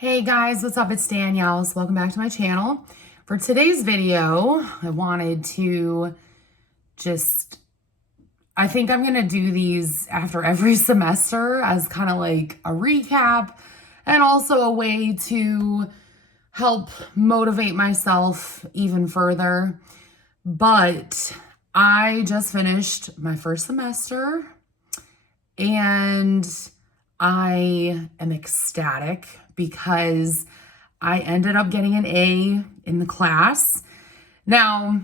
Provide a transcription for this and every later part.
Hey guys, what's up? It's Danielle. So welcome back to my channel. For today's video, I wanted to I think I'm gonna do these after every semester as kind of like a recap and also a way to help motivate myself even further. But I just finished my first semester and I am ecstatic because I ended up getting an A in the class. Now,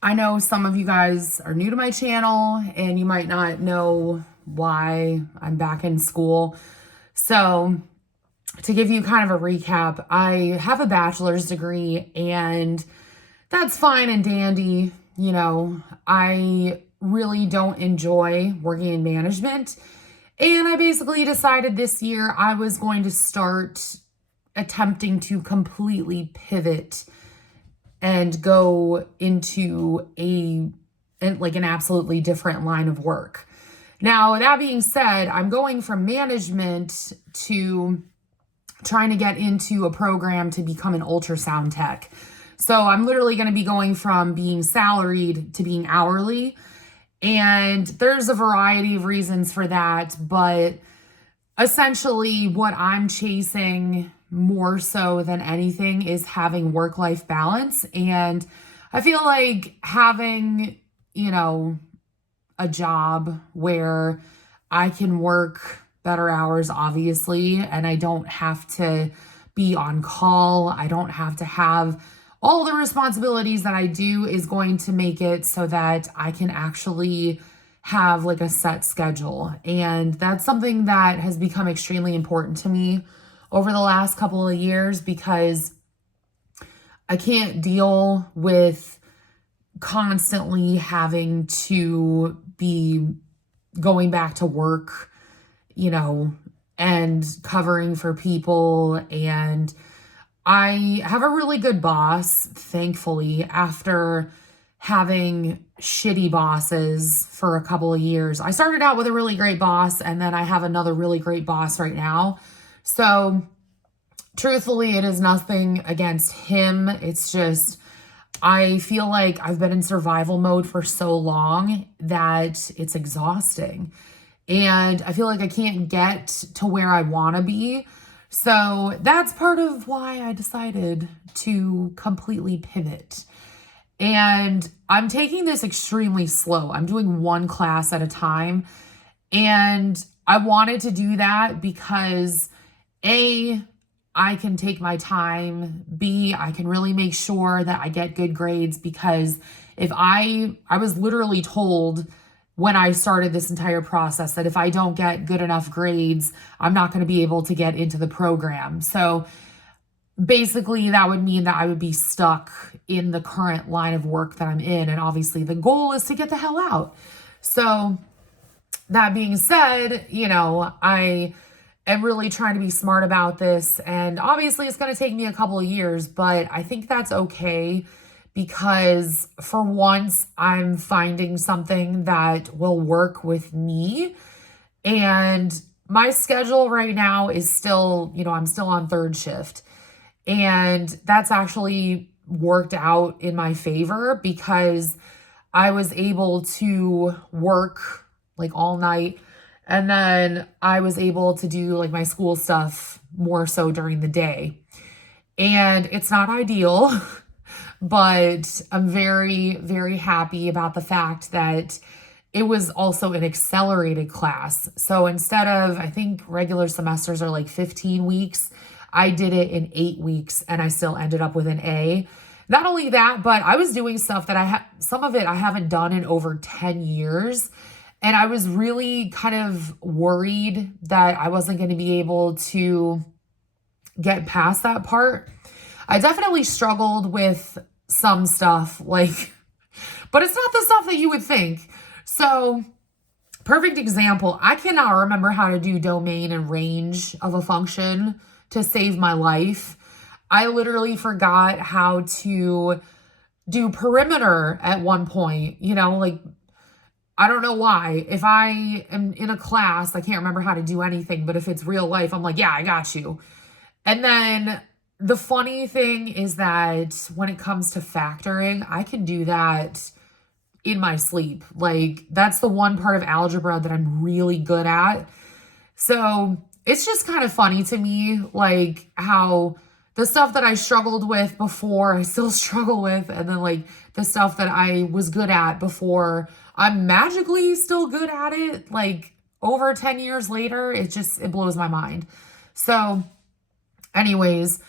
I know some of you guys are new to my channel and you might not know why I'm back in school. So, to give you kind of a recap, I have a bachelor's degree and that's fine and dandy. You know, I really don't enjoy working in management. And I basically decided this year I was going to start attempting to completely pivot and go into an absolutely different line of work. Now, that being said, I'm going from management to trying to get into a program to become an ultrasound tech. So I'm literally going to be going from being salaried to being hourly. And there's a variety of reasons for that, but essentially what I'm chasing more so than anything is having work-life balance. And I feel like having, a job where I can work better hours, obviously, and I don't have to be on call. I don't have to have all the responsibilities that I do is going to make it so that I can actually have like a set schedule. And that's something that has become extremely important to me over the last couple of years because I can't deal with constantly having to be going back to work, and covering for people. And I have a really good boss, thankfully, after having shitty bosses for a couple of years. I started out with a really great boss, and then I have another really great boss right now. So, truthfully, it is nothing against him. It's just, I feel like I've been in survival mode for so long that it's exhausting. And I feel like I can't get to where I want to be. So that's part of why I decided to completely pivot. And I'm taking this extremely slow. I'm doing one class at a time. And I wanted to do that because A, I can take my time. B, I can really make sure that I get good grades because if I was literally told when I started this entire process that if I don't get good enough grades, I'm not going to be able to get into the program. So basically that would mean that I would be stuck in the current line of work that I'm in. And obviously the goal is to get the hell out. So that being said, I am really trying to be smart about this. And obviously it's going to take me a couple of years, but I think that's okay because for once I'm finding something that will work with me. And my schedule right now is still, I'm still on third shift. And that's actually worked out in my favor because I was able to work like all night. And then I was able to do like my school stuff more so during the day. And it's not ideal, but I'm very, very happy about the fact that it was also an accelerated class. So instead of, I think regular semesters are like 15 weeks, I did it in 8 weeks and I still ended up with an A. Not only that, but I was doing stuff that some of it I haven't done in over 10 years. And I was really kind of worried that I wasn't going to be able to get past that part. I definitely struggled with some stuff, but it's not the stuff that you would think. So, perfect example, I cannot remember how to do domain and range of a function to save my life. I literally forgot how to do perimeter at one point, I don't know why. If I am in a class, I can't remember how to do anything, but if it's real life, I'm like, yeah, I got you. And then the funny thing is that when it comes to factoring, I can do that in my sleep. Like, that's the one part of algebra that I'm really good at. So it's just kind of funny to me, like how the stuff that I struggled with before, I still struggle with. And then like the stuff that I was good at before, I'm magically still good at it. Like over 10 years later, it blows my mind. So anyways,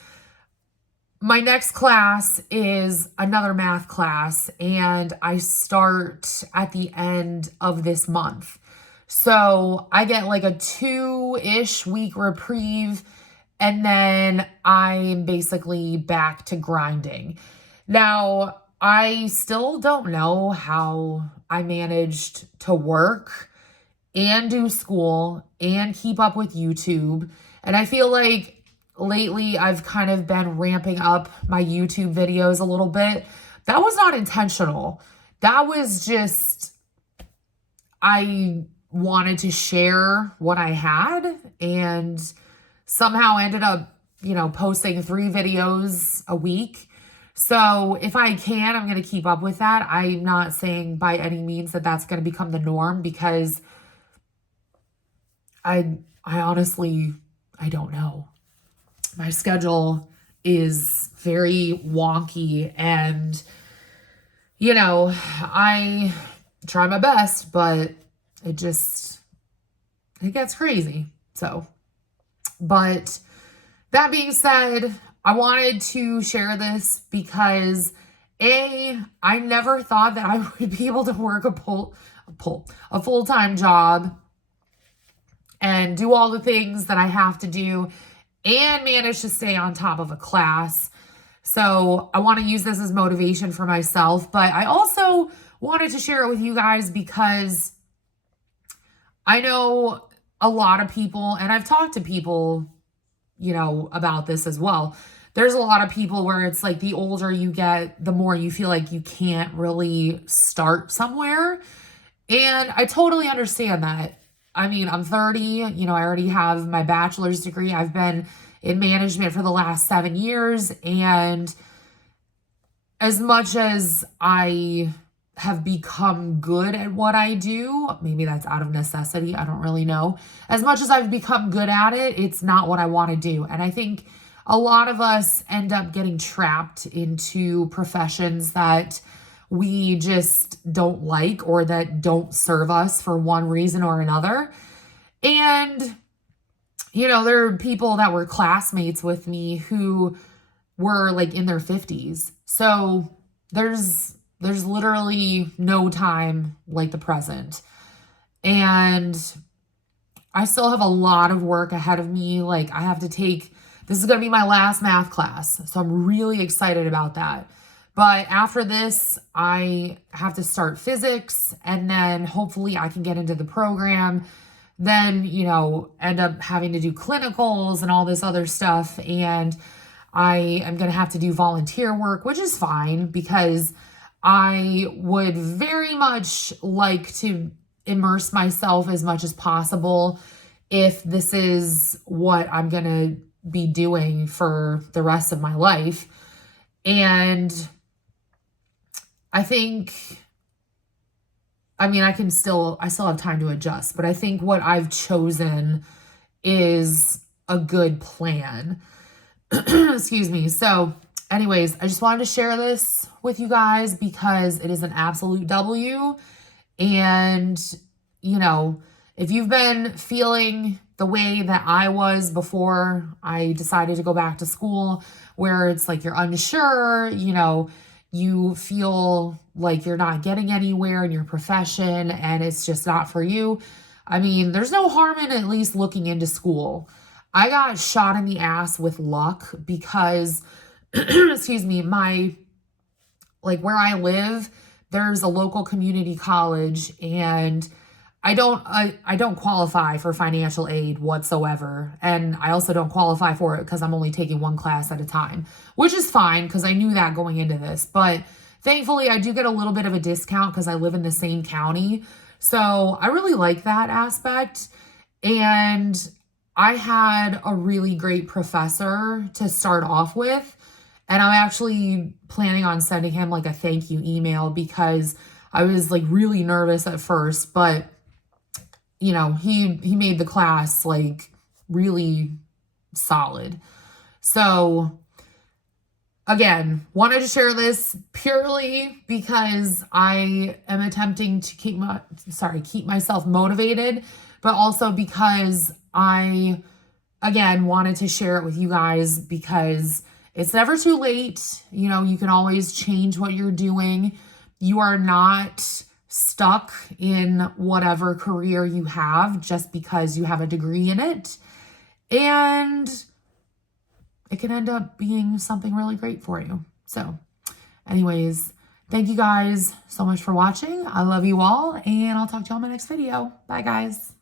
my next class is another math class, and I start at the end of this month. So I get like a 2-ish week reprieve, and then I'm basically back to grinding. Now, I still don't know how I managed to work and do school and keep up with YouTube. And I feel like lately I've kind of been ramping up my YouTube videos a little bit. That was not intentional. That was just, I wanted to share what I had and somehow ended up, posting 3 videos a week. So if I can, I'm going to keep up with that. I'm not saying by any means that that's going to become the norm, because I honestly, I don't know. My schedule is very wonky, and, I try my best, but it gets crazy. So, but that being said, I wanted to share this because I never thought that I would be able to work a full-time job and do all the things that I have to do and manage to stay on top of a class. So I want to use this as motivation for myself, but I also wanted to share it with you guys because I know a lot of people, and I've talked to people, about this as well. There's a lot of people where it's like the older you get, the more you feel like you can't really start somewhere. And I totally understand that. I mean, I'm 30, I already have my bachelor's degree. I've been in management for the last 7 years. And as much as I have become good at what I do, maybe that's out of necessity, I don't really know. As much as I've become good at it, it's not what I want to do. And I think a lot of us end up getting trapped into professions that we just don't like or that don't serve us for one reason or another. And, there are people that were classmates with me who were like in their 50s. So there's literally no time like the present. And I still have a lot of work ahead of me. Like this is going to be my last math class. So I'm really excited about that. But after this, I have to start physics, and then hopefully I can get into the program. Then, end up having to do clinicals and all this other stuff. And I am going to have to do volunteer work, which is fine because I would very much like to immerse myself as much as possible if this is what I'm going to be doing for the rest of my life. And I think, I still have time to adjust, but I think what I've chosen is a good plan. Excuse me. So anyways, I just wanted to share this with you guys because it is an absolute W. And, if you've been feeling the way that I was before I decided to go back to school, where it's like you're unsure, you feel like you're not getting anywhere in your profession and it's just not for you. There's no harm in at least looking into school. I got shot in the ass with luck because, excuse me, where I live, there's a local community college, and I don't qualify for financial aid whatsoever. And I also don't qualify for it because I'm only taking one class at a time, which is fine because I knew that going into this. But thankfully, I do get a little bit of a discount because I live in the same county. So I really like that aspect. And I had a really great professor to start off with. And I'm actually planning on sending him like a thank you email because I was like really nervous at first, but he made the class like really solid. So again, wanted to share this purely because I am attempting to keep myself motivated, but also because I again wanted to share it with you guys because it's never too late. You can always change what you're doing. You are not stuck in whatever career you have just because you have a degree in it. And it can end up being something really great for you. So, anyways, thank you guys so much for watching. I love you all, and I'll talk to you on my next video. Bye, guys.